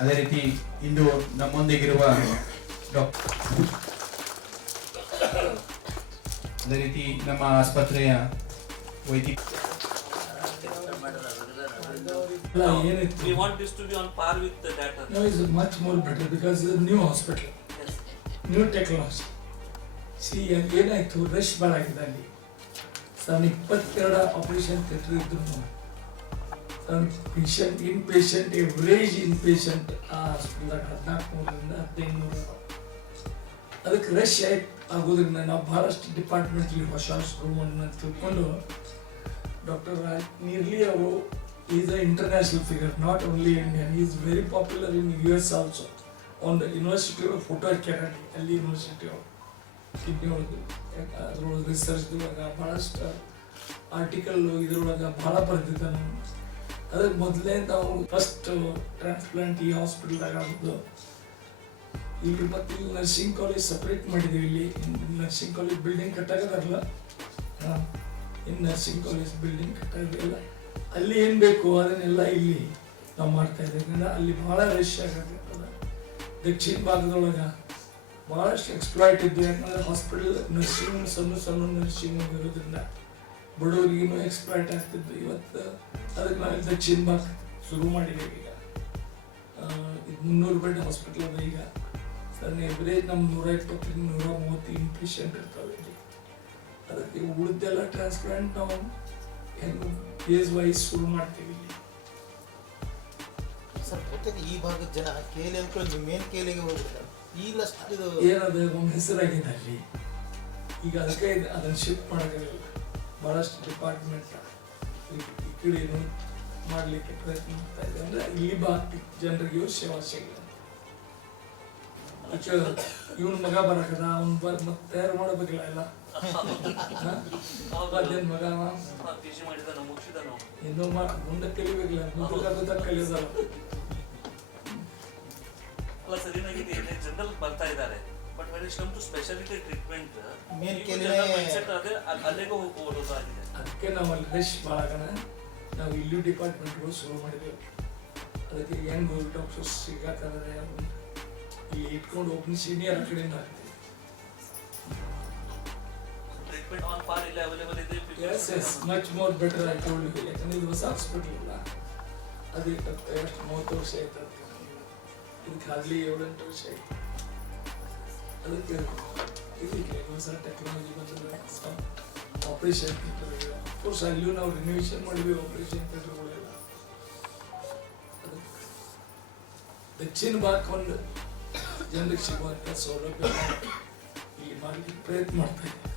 ಅದೇ ರೀತಿ ಇಂದು ನಮ್ಮೊಂದಿಗಿರುವ ಅದೇ ರೀತಿ ನಮ್ಮ ಆಸ್ಪತ್ರೆಯ ವೈದ್ಯ We want this to be on par with the data. No, it's much more better because it's a new hospital, Yes. new technology. See, ಏನಾಯ್ತು ರಶ್ ಭಾಳ ಆಗಿದೆ ಅಲ್ಲಿ. 22 ಆಪರೇಷನ್ ಥಿಯೇಟರ್ ಇದ್ರು ಪೇಷಂಟ್ ಇನ್ ಪೇಷಂಟ್ ಎವ್ರೇಜ್ ಇನ್ ಪೇಷಂಟ್ ಆ ಹಾಸ್ಪಿಟಲ್ದಾಗ 1400ರಿಂದ 1500. ಅದಕ್ಕೆ rush ಆಗೋದ್ರಿಂದ ನಾವು ಭಾಳಷ್ಟು ಡಿಪಾರ್ಟ್ಮೆಂಟ್ಲಿ ಹೊಸ ರೂಮನ್ನು ತಿಳ್ಕೊಂಡು ಡಾಕ್ಟರ್ ನೀರ್ಲಿ ಅವರು is an international figure, not only Indian. He is very popular in US also. On the University of Photo Academy, Delhi University of Kidney research ಭಾಳಷ್ಟು ಆರ್ಟಿಕಲ್ ಇದ್ರೊಳಗೆ ಭಾಳ ಬರ್ತಿದ್ದಾನೆ. ಅದಕ್ಕೆ ಮೊದಲೇ ನಾವು ಫಸ್ಟ್ ಟ್ರಾನ್ಸ್ಪ್ಲಾಂಟ್ ಈ ಹಾಸ್ಪಿಟಲ್ದಾಗ ಆಗೋದು. ಇಲ್ಲಿ ಮತ್ತು ಇಲ್ಲಿ ನರ್ಸಿಂಗ್ ಕಾಲೇಜ್ ಸಪ್ರೇಟ್ ಮಾಡಿದ್ದೀವಿ. ಇಲ್ಲಿ ನರ್ಸಿಂಗ್ ಕಾಲೇಜ್ ಬಿಲ್ಡಿಂಗ್ ಕಟ್ಟಾಗದಾರಲ್ಲ, ಇನ್ನು ನರ್ಸಿಂಗ್ ಕಾಲೇಜ್ ಬಿಲ್ಡಿಂಗ್ ಕಟ್ಟಾಗಿಲ್ಲ. ಅಲ್ಲಿ ಏನು ಬೇಕು ಅದನ್ನೆಲ್ಲ ಇಲ್ಲಿ ನಾವು ಮಾಡ್ತಾ ಇದ್ದೀವಿ. ಅಲ್ಲಿ ಭಾಳ ರಶ್ ಆಗತ್ತೆ. ದಕ್ಷಿಣ ಭಾಗದೊಳಗೆ ಭಾಳಷ್ಟು ಎಕ್ಸ್ಪ್ಲಾಯ್ಟ್ ಇದ್ವಿ. ಯಾಕಂದರೆ ಹಾಸ್ಪಿಟಲ್ ನರ್ಸಿಂಗ್ ಸಣ್ಣ ನರ್ಸಿಂಗ್ ಇರೋದ್ರಿಂದ ಬಡವರಿಗೂ ಎಕ್ಸ್ಪ್ಲಾಯ್ಟ್ ಆಗ್ತಿದ್ವಿ. ಇವತ್ತು ಅದಕ್ಕೆ ನಾವು ದಕ್ಷಿಣ ಭಾಗ ಶುರು ಮಾಡಿದ್ದೀವಿ. ಈಗ ಇದು 300 ಬೆಡ್ ಹಾಸ್ಪಿಟಲ್ ಅದ. ಈಗ ಸಣ್ಣ ಎವ್ರೇಜ್ ನಮ್ಮ 120 130 ಇನ್ ಪೇಷಂಟ್ ಇರ್ತಾವೆ ಇಲ್ಲಿ. ಅದಕ್ಕೆ ಉಳಿದೆಲ್ಲ ಟ್ರಾನ್ಸ್ಪ್ಲಾಂಟ್ ನಾವು ಹೆಂಗೆ ಫೇಸ್ ವೈಸ್ ಶುರು ಮಾಡ್ತೀವಿ ಇಲ್ಲಿ. ಸರ್ ಜೊತೆಗೆ ಈ ಭಾಗದ ಜನ ಕೇಳಿ ಅಂದ್ಕೊಂಡು ನಿಮ್ಮ ಏನು ಕೇಳಿಗೆ ಹೋಗ್ಬಿಡ್ತಾರೆ. ಈಗಲಷ್ಟು ಏನದು ಒಂದು ಹೆಸರಾಗಿದೆ ಅಲ್ಲಿ. ಈಗ ಅದಕ್ಕೆ ಅದನ್ನು ಶಿಫ್ಟ್ ಮಾಡೋಕ್ಕಾಗಲ್ಲ. ಭಾಳಷ್ಟು ಡಿಪಾರ್ಟ್ಮೆಂಟ್ ಈ ಕಡೆ ಮಾಡಲಿಕ್ಕೆ ಪ್ರಯತ್ನ ಮಾಡ್ತಾ ಇದೆ. ಅಂದರೆ ಇಲ್ಲಿ ಜನರಿಗೆ ಸೇವಾ ಸಿಗಲ್ಲ. ಇವನ ಮಗ ಬರಕದ ಅವ್ನು ಮತ್ತೆ ತಯಾರು ಮಾಡಬೇಕಿಲ್ಲ ಎಲ್ಲ. ಮಗ ಇನ್ನೂ ಮುಂದೆ ಕಲಿಬೇಕಿಲ್ಲ, ಮುಂದೆ ಕಲಿಯೋದಲ್ಲ. ಅಲ್ಲ ಸರ್, ಏನಾಗಿದೆ ಜನರಲ್ ಬರ್ತಾ ಇದ್ದಾರೆ, but when it's come to speciality treatment ಅಲ್ಲಿಗೂ ಹೋಗೋದಾಗಿದೆ. ಅದಕ್ಕೆ ನಾವು ಅಲ್ಲಿ ರಶ್ ಭಾಳ ಆಗೋಣ. ನಾವು ಇಲ್ಲೂ ಡಿಪಾರ್ಟ್ಮೆಂಟ್ಗಳು ಶುರು ಮಾಡಿದ್ದೇವೆ. ಅದಕ್ಕೆ ಹೆಂಗೆ ಡಾಕ್ಟರ್ಸ್ ಸಿಗಾಕಂದ್ರೆ ಇಲ್ಲಿ ಇಟ್ಕೊಂಡು ಓಪನ್ ಸೀನಿಯರ್ ಕಡೆಯಿಂದ ಆಗ್ತೀವಿ. ಟ್ರೀಟ್ಮೆಂಟ್ ಆನ್ ಪಾರ್ ಇಲ್ಲಿ ಅವೈಲೇಬಲ್ ಇದೆ. ಎಸ್ ಮಚ್ ಮೋರ್ ಬೆಟರ್ ಆಗಿ ತೊಗೊಳ್ಳಿ. ಯಾಕಂದ್ರೆ ಇದು ಹೊಸ ಹಾಸ್ಪಿಟಲ್ ಇಲ್ಲ. ಅದಕ್ಕೆ ಎಷ್ಟು 30 ವರ್ಷ ಆಯ್ತು. ಇದಕ್ಕೆ ಆಗಲಿ 7-8 ವರ್ಷ ಆಯ್ತು. ಅದಕ್ಕೆ ಇದಕ್ಕೆ ಹೊಸ ಟೆಕ್ನಾಲಜಿ ಬಂದಿದೆ. ಆಪರೇಷನ್ ಥಿಯೇಟರ್ ಕೋರ್ಸ್ ಅಲ್ಲಿಯೂ ನಾವು ರಿನೋವೇಷನ್ ಮಾಡಿದ್ವಿ. ಆಪರೇಷನ್ ಥಿಯೇಟರ್ಗಳೆಲ್ಲ ಅದಕ್ಕೆ ದಕ್ಷಿಣ ಭಾಗಕ್ಕೆ ಜನರಿಗೆ ಸಿಗುವಂಥ ಸೌಲಭ್ಯ ಇಲ್ಲಿ ಮಾಡಲಿಕ್ಕೆ ಪ್ರಯತ್ನ ಮಾಡ್ತಾ ಇದ್ದೀವಿ.